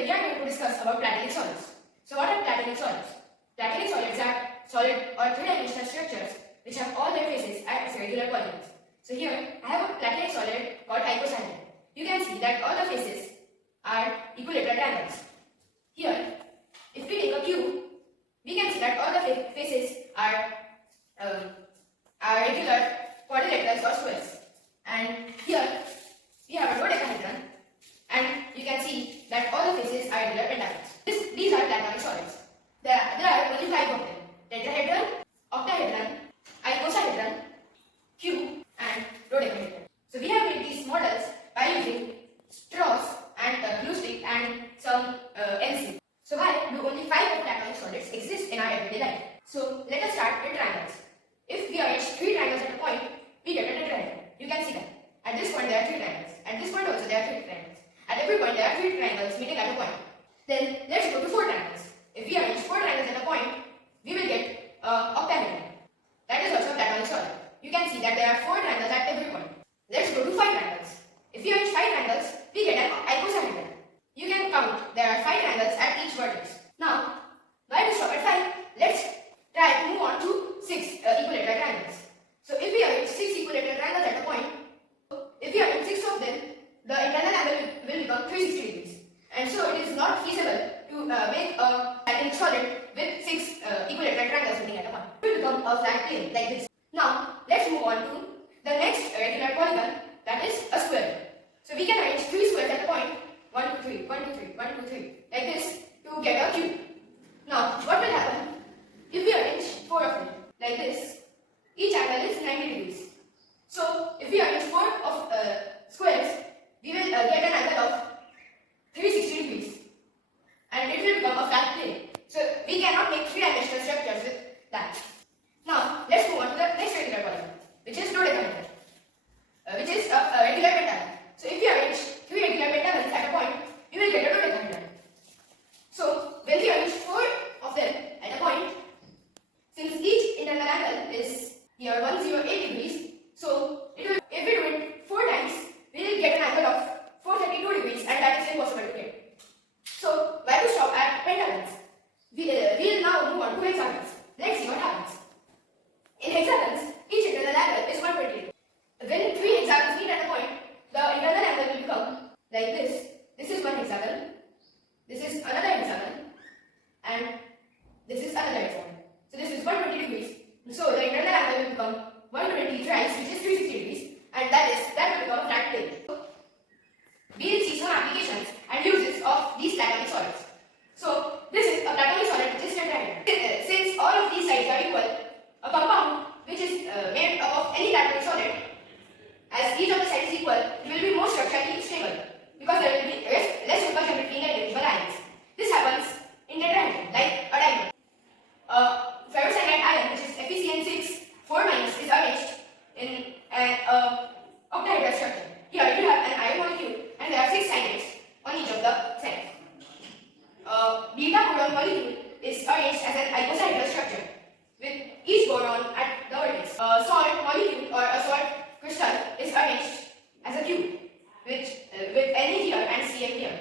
Today we are going to discuss about platonic solids. So what are platonic solids? Platonic solids are solid or three-dimensional structures which have all their faces as regular polygons. So here I have a platonic solid called icosahedron. You can see that all the faces are equilateral triangles. Here, if we take a cube, we can see that all the faces are regular quadrilaterals or squares. And here we have a dodecahedron, and you can see that all the faces are regular pentagons. These are platonic solids. There are only 5 of them: tetrahedron, octahedron, icosahedron, cube, and dodecahedron. So we have made these models by using straws and glue stick and some NC. So why do only 5 of platonic solids exist in our everyday life? So let us start with triangles. If we arrange 3 triangles at a point, we get a tetrahedron. You can see that. At this point there are 3 triangles. At this point also there are 3 triangles. At every point there are 3 triangles meeting at a point. Then let's go to 4 triangles. If we arrange 4 triangles at a point, we will get octahedron. That is also a platonic solid. You can see that there are 4 triangles at every point. Let's go to 5 triangles. If we arrange 5 triangles, we get an icosahedron. You can count there are 5 triangles at each vertex. Now, why to stop at 5? Let's try to move on to 6 equilateral triangles. So if we arrange 6 equilateral triangles at a point, if we arrange 6 of them, the internal angle will become 360 degrees. And so it is not feasible to make a platonic solid with 6 equilateral triangles meeting at a point. It will become a flat plane like this. Now, let's move on to the next regular polygon, that is a square. So we can arrange 3 squares at a point, 1, 2, 3, 1, 2, 3, 1, 2, 3, like this, to get a cube. Now, what will happen if we arrange 4 of them like this? Each angle is 90 degrees. So, if we arrange 4 of squares, we will get an angle of 360 degrees, and it will become a flat plane. So, we cannot make 3-dimensional structures with that. Now, let's move on to the next regular polygon, which is dodecahedron, which is a regular pentagon. So, if we arrange 3 regular pentagons at a point, we will get a dodecahedron. So, when we arrange 4 of them at a point, since each internal angle is here 108 degrees, so if we do it 4 times, we will get an angle of 432 degrees, and that is impossible to get. So, why to stop at pentagons? We will now move on to hexagons. Let's see what happens. In hexagons, each internal angle is 120 degrees. When 3 hexagons meet at a point, the internal angle will become like this. This is one hexagon, this is another hexagon, and this is another hexagon. So this is 120 degrees. So the internal angle will become 120 thrice, which is 360 degrees, and that will become a flat plane. We will see some applications and uses of these platonic solids. So this is a platonic solid which is tetrahedron. Since all of these sides are equal, a compound which is made up of any platonic solid, as each of the sides is equal, it will be more structurally stable because there will be less repulsion between the individual ions. This happens in tetrahedron, like a diamond. Ferrocyanide ion, which is FeCN6 4- is arranged in an octahedral structure. Here you have an iron molecule, and there are 6 cyanates on each of the sides. Beta boron molecule is arranged as an icosahedral structure with each boron at the vertex. A salt molecule or a salt crystal is arranged as a cube with Na here and Cl here.